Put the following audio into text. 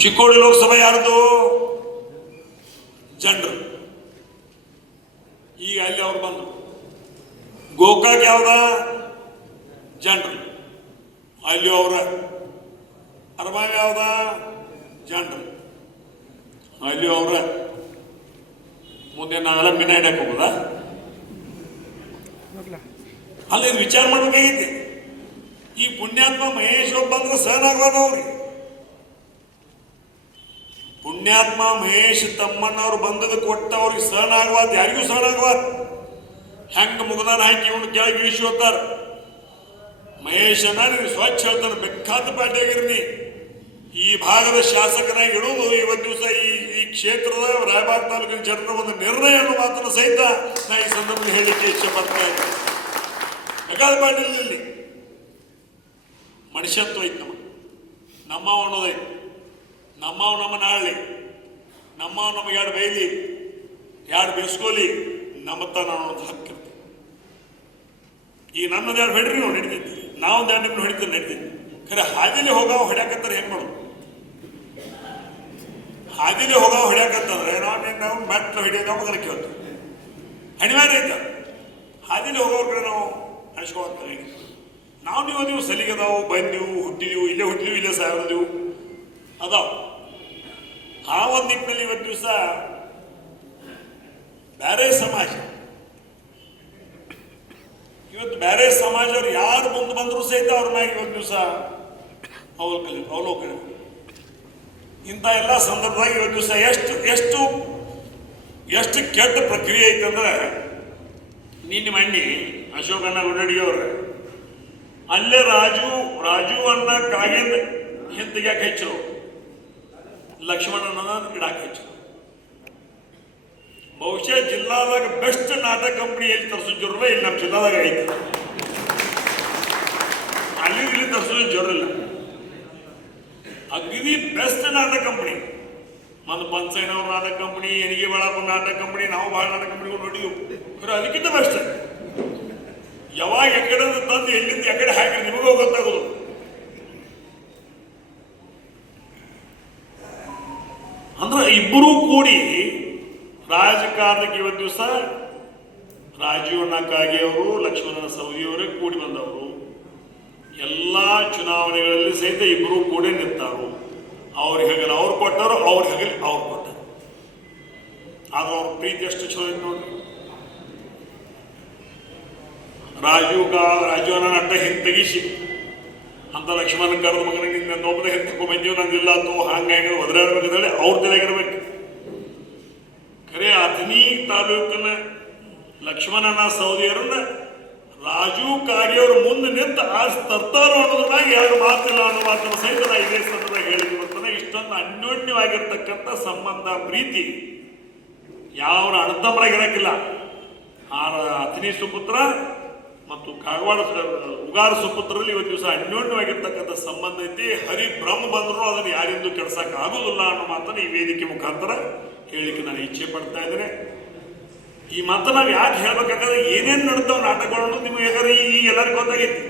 ಚಿಕ್ಕೋಡಿ ಲೋಕಸಭೆ ಯಾರ್ದು? ಜನರು ಈಗ ಅಲ್ಲಿ ಅವ್ರು ಬಂದರು. ಗೋಕಾಕ್ ಯಾವ್ದ? ಜನರು ಅಲ್ಲಿ ಅವ್ರ ಅರಮಾವಿ ಯಾವ್ದ? ಜನರು ಅಲ್ಲಿ ಅವ್ರ ಮುಂದೆ ನಾವೆಲ್ಲ ಮಿನ ಇಡಕ್ಕೆ ಹೋಗುದ? ಅಲ್ಲಿ ವಿಚಾರ ಮಾಡಬೇಕೈತಿ ಈ ಪುಣ್ಯಾತ್ಮ ಮಹೇಶ್ ಬಂದ್ರೆ ಅಂದ್ರೆ ಸಹನ ಆಗ್ಬಾರ್ದವ್ರಿ ಪುಣ್ಯಾತ್ಮ ಮಹೇಶ್ ತಮ್ಮಣ್ಣವ್ರು ಬಂದದ ಕೊಟ್ಟವ್ರಿಗೆ ಸಹನ ಆಗ್ಬಾರ್ದು ಯಾರಿಗೂ ಸಹನ ಆಗ್ಬಾರ್ದು ಹೆಂಗ ಮುಗದಾನ ಹಾಕಿ ಇವನು ಕೆಳಗೆ ಇಳಿಸಿ ಹೋಗ್ತಾರ? ಮಹೇಶ್ ನೀನು ಸ್ವಚ್ಛ ಹೇಳ್ತಾನೆ ಬೆಕ್ಕಾದ ಪಾರ್ಟಿಯಾಗಿರ್ನಿ ಈ ಭಾಗದ ಶಾಸಕನಾಗಿ ಇಡುವುದು ಇವತ್ತು ದಿವಸ ಈ ಈ ಕ್ಷೇತ್ರದ ರಾಯಬಾಗ್ ತಾಲೂಕಿನ ಜನರ ಒಂದು ನಿರ್ಣಯ ಅನ್ನೋ ಮಾತನ್ನು ಸಹಿತ ನಾ ಈ ಸಂದರ್ಭದಲ್ಲಿ ಹೇಳಲಿಕ್ಕೆ ಇಚ್ಛೆ ಪಡ್ತಾ ಇದ್ದೇನೆ ಬೆಕ್ಕಾದ ಪಾಟೀಲ್ ಮನುಷ್ಯತ್ವ ಐತೆ ನಮ್ಮ ನಮ್ಮ ನಮ್ಮವ ನಮ್ಮ ಆಳ್ಲಿ ನಮ್ಮ ನಮಗೆ ಎರಡು ಬೈಲಿ ಎರಡು ಬೇಸ್ಕೋಲಿ, ನಮ್ಮತ್ತ ನಾವು ಒಂದು ಹಕ್ಕಿರ್ತದೆ ಈ ನನ್ನದು ಎರಡು ಹೊಡ್ರಿ ನಾವು ನಡೀತಿದ್ವಿ ನಾವು ಎರಡು ನಿಮ್ಮನ್ನು ಹಿಡಿತೀನಿ ನಡೀತಿದ್ವಿ ಖರೆ ಹಾದಿಲಿ ಹೋಗಾವ ಹೊಡ್ಯಾಕತ್ತಾರೆ ಹೆಂಗೆ ಮಾಡೋದು? ಹಾದಿಲಿ ಹೋಗಾವ ಹೊಡ್ಯಾಕತ್ತಂದ್ರೆ ನಾವು ನಾವು ಮೆಟ್ಲು ಹಿಡಿಯೋದು ನಾವು ಮಗನ ಕೇಳ್ತೀವಿ. ಅನಿವಾರ್ಯ ಐತೆ. ಹಾದಿಲಿ ಹೋಗೋರ ಕಡೆ ನಾವು ಅನ್ಸ್ಕೊಳ್ತೇವೆ ನಾವು ನೀವು ನೀವು ಸಲಿಗದಾವು, ಬಂದೀವು, ಹುಟ್ಟಿದೀವಿ, ಇಲ್ಲೇ ಹುಟ್ಟಿದೀವಿ, ಇಲ್ಲೇ ಸಾಯೋದಿವು. ಅದಾವ. ಆ ಒಂದು ನಿಟ್ಟಿನಲ್ಲಿ ಇವತ್ತು ದಿವಸ ಬೇರೆ ಸಮಾಜ. ಇವತ್ತು ಬೇರೆ ಸಮಾಜವ್ರು ಯಾರು ಮುಂದೆ ಬಂದರೂ ಸಹಿತ ಅವ್ರ ಮ್ಯಾಗ ಇವತ್ತು ದಿವಸ ಅವಲೋಕನ ಅವಲೋಕನ ಇಂಥ ಎಲ್ಲ ಸಂದರ್ಭದಾಗ ಇವತ್ತು ದಿವಸ ಎಷ್ಟು ಎಷ್ಟು ಎಷ್ಟು ಕೆಟ್ಟ ಪ್ರಕ್ರಿಯೆ ಐತಂದ್ರೆ ನಿನ್ನ ಮಣ್ಣಿ ಅಶೋಕಣ್ಣ ಗುಡ್ಡಡಿಯವ್ರ ಅಲ್ಲೇ ರಾಜು ರಾಜು ಅನ್ನ ಕಾಗೇಂದ್ರ ಹಿಂತಿಗ್ಯಾಕೆ ಹೆಚ್ಚರು ಲಕ್ಷ್ಮಣನ ಇಡಾಕ ಹೆಚ್ಚರು ಬಹುಶಃ ಜಿಲ್ಲಾದಾಗ ಬೆಸ್ಟ್ ನಾಟಕ ಕಂಪ್ನಿ ಎಲ್ಲಿ ತರಿಸೋ ಜ್ವರ ಇಲ್ಲಿ ನಮ್ಮ ಜಿಲ್ಲಾದಾಗ ಐತೆ. ಅಲ್ಲಿ ಇಲ್ಲಿ ತರಿಸೋ ಜ್ವರ ಇಲ್ಲ. ಅಗ್ದಿ ಬೆಸ್ಟ್ ನಾಟಕ ಕಂಪನಿ ಒಂದು ಪಂಚೈನವ್ರ ನಾಟಕ ಕಂಪನಿ ಎನಿಗೆ ಬಾಳಪ್ಪ ನಾಟಕ ಕಂಪನಿ ನಾವು ಭಾಳ ನಾಟಕ ಕಂಪನಿಗಳು ನೋಡಿದ್ವು. ಅದಕ್ಕಿಂತ ಬೆಸ್ಟ್ ಯಾವಾಗ ಎಕಡೆ ತಂದು ಎಲ್ಲಿಂದ ಎಕಡೆ ಹಾಕಿ ನಿಮಗೂ ಗೊತ್ತಾಗೋದು ಅಂದ್ರೆ ಇಬ್ಬರೂ ಕೂಡಿ ರಾಜಕಾರಣಕ್ಕೆ ಇವತ್ತು ದಿವಸ ರಾಜೀವಣ್ಣ ಕಾಗೆಯವರು ಲಕ್ಷ್ಮಣನ ಸವದಿಯವರೇ ಕೂಡಿ ಬಂದವರು. ಎಲ್ಲ ಚುನಾವಣೆಗಳಲ್ಲಿ ಸಹಿತ ಇಬ್ಬರು ಕೂಡೇ ನಿಂತಾರು. ಅವ್ರಿಗೆ ಹೆಗಲು ಅವ್ರು ಕೊಟ್ಟರು ಅವ್ರಿಗೆ ಹೆಗಲು ಅವ್ರು ಕೊಟ್ಟರು. ಆದ್ರೆ ಅವ್ರ ಪ್ರೀತಿ ಎಷ್ಟು ಚಲೋ ನೋಡ್ರಿ. ರಾಜೀವ್ ಕಾ ರಾಜೀವನ ಅಡ್ಡ ಹಿಂತೆಗಿಸಿ. ಅಂತ ಲಕ್ಷ್ಮಣ ಕರೆದ ಮಗನಿಗೆ, ನನ್ನ ಒಬ್ಬನೇ ಹಿಂತಕ್ಕೂ ಬಂದೀವಿ ನಂದಿಲ್ಲ ಅಂತೂ ಹಂಗೆ ಒದರಾಡ್ಬೇಕಂದ್ರೆ ಅವ್ರ ತಲೆಗಿರ್ಬೇಕು. ಖರೆ ಅಥನಿ ತಾಲೂಕಿನ ಲಕ್ಷ್ಮಣನ ಸೌದಿಯರನ್ನ ರಾಜು ಕಾಗೆಯವರು ಮುಂದೆ ನಿಂತು ಆಸ್ ತರ್ತಾರೋ ಅನ್ನೋದ್ರಾಗ ಯಾರು ಮಾತಿಲ್ಲ ಅನ್ನೋ ಮಾತನ್ನು ಸಹಿತ ನಾ ಇದೇ ಸಂದರ್ಭ ಹೇಳಿಕೆ ಇಷ್ಟೊಂದು ಅನ್ಯೋನ್ಯವಾಗಿರ್ತಕ್ಕಂಥ ಸಂಬಂಧ, ಪ್ರೀತಿ ಯಾವ ಅರ್ಧಮರಾಗಿರಕ್ಕಿಲ್ಲ ಆ ಅಥನಿ ಸುಪುತ್ರ ಮತ್ತು ಕಾಗವಾಡ ಉಗಾರ ಸುಪುತ್ರರಲ್ಲಿ ಇವತ್ತು ದಿವಸ ಅನ್ಯೋನ್ಯವಾಗಿರ್ತಕ್ಕಂಥ ಸಂಬಂಧ ಐತಿ. ಹರಿ ಬ್ರಹ್ಮ ಬಂದರೂ ಅದನ್ನು ಯಾರಿಂದು ಕೆಡ್ಸಕ್ಕೆ ಆಗೋದಿಲ್ಲ ಅನ್ನೋ ಮಾತನ್ನು ಈ ವೇದಿಕೆ ಮುಖಾಂತರ ಹೇಳಲಿಕ್ಕೆ ನಾನು ಇಚ್ಛೆ ಪಡ್ತಾ ಇದ್ದೇನೆ. ಈ ಮಾತು ನಾವು ಯಾಕೆ ಹೇಳ್ಬೇಕಾದ್ರೆ ಏನೇನು ನಡೆದವ್ ನಾಟಕಗಳು ನಿಮಗೆ ಯಾಕಂದ್ರೆ ಈ ಎಲ್ಲರಿಗೂ ಗೊತ್ತಾಗೈತಿ.